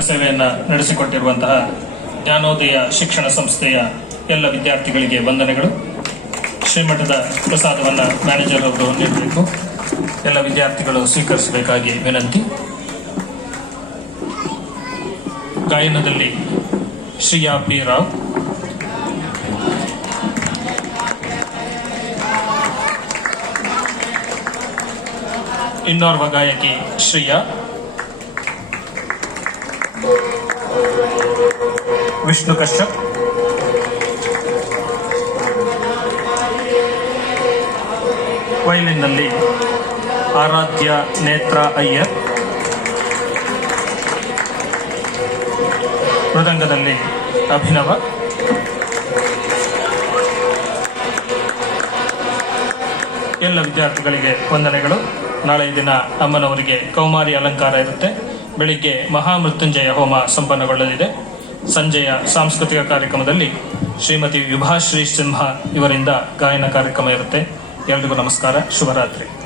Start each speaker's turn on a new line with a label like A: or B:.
A: ಸೇವೆಯನ್ನ ನಡೆಸಿಕೊಟ್ಟಿರುವಂತಹ ಜ್ಞಾನೋದಯ ಶಿಕ್ಷಣ ಸಂಸ್ಥೆಯ ಎಲ್ಲ ವಿದ್ಯಾರ್ಥಿಗಳಿಗೆ ವಂದನೆಗಳು. ಶ್ರೀಮಠದ ಪ್ರಸಾದವನ್ನ ಮ್ಯಾನೇಜರ್ ಅವರು ನೀಡಬೇಕು. ಎಲ್ಲ ವಿದ್ಯಾರ್ಥಿಗಳು ಸ್ವೀಕರಿಸಬೇಕಾಗಿ ವಿನಂತಿ. ಗಾಯನದಲ್ಲಿ ಶ್ರೀಯಾ ಪಿ ರಾವ್. ಇನ್ನೋರ್ವ ಗಾಯಕಿ ಶ್ರೀಯಾ. ವಿಷ್ಣು ಕಶ್ಯಪ್. ವಯಲಿನ್ನಲ್ಲಿ ಆರಾಧ್ಯ ನೇತ್ರ ಅಯ್ಯರ್. ಮೃದಂಗದಲ್ಲಿ ಅಭಿನವ. ಎಲ್ಲ ವಿದ್ಯಾರ್ಥಿಗಳಿಗೆ ವಂದನೆಗಳು. ನಾಳೆ ದಿನ ಅಮ್ಮನವರಿಗೆ ಕೌಮಾರಿ ಅಲಂಕಾರ ಇರುತ್ತೆ. ಬೆಳಿಗ್ಗೆ ಮಹಾಮೃತ್ಯುಂಜಯ ಹೋಮ ಸಂಪನ್ನಗೊಳ್ಳಲಿದೆ. ಸಂಜೆಯ ಸಾಂಸ್ಕೃತಿಕ ಕಾರ್ಯಕ್ರಮದಲ್ಲಿ ಶ್ರೀಮತಿ ವಿಭಾಶ್ರೀ ಸಿಂಹ ಇವರಿಂದ ಗಾಯನ ಕಾರ್ಯಕ್ರಮ ಇರುತ್ತೆ. ಎಲ್ರಿಗೂ ನಮಸ್ಕಾರ, ಶುಭರಾತ್ರಿ.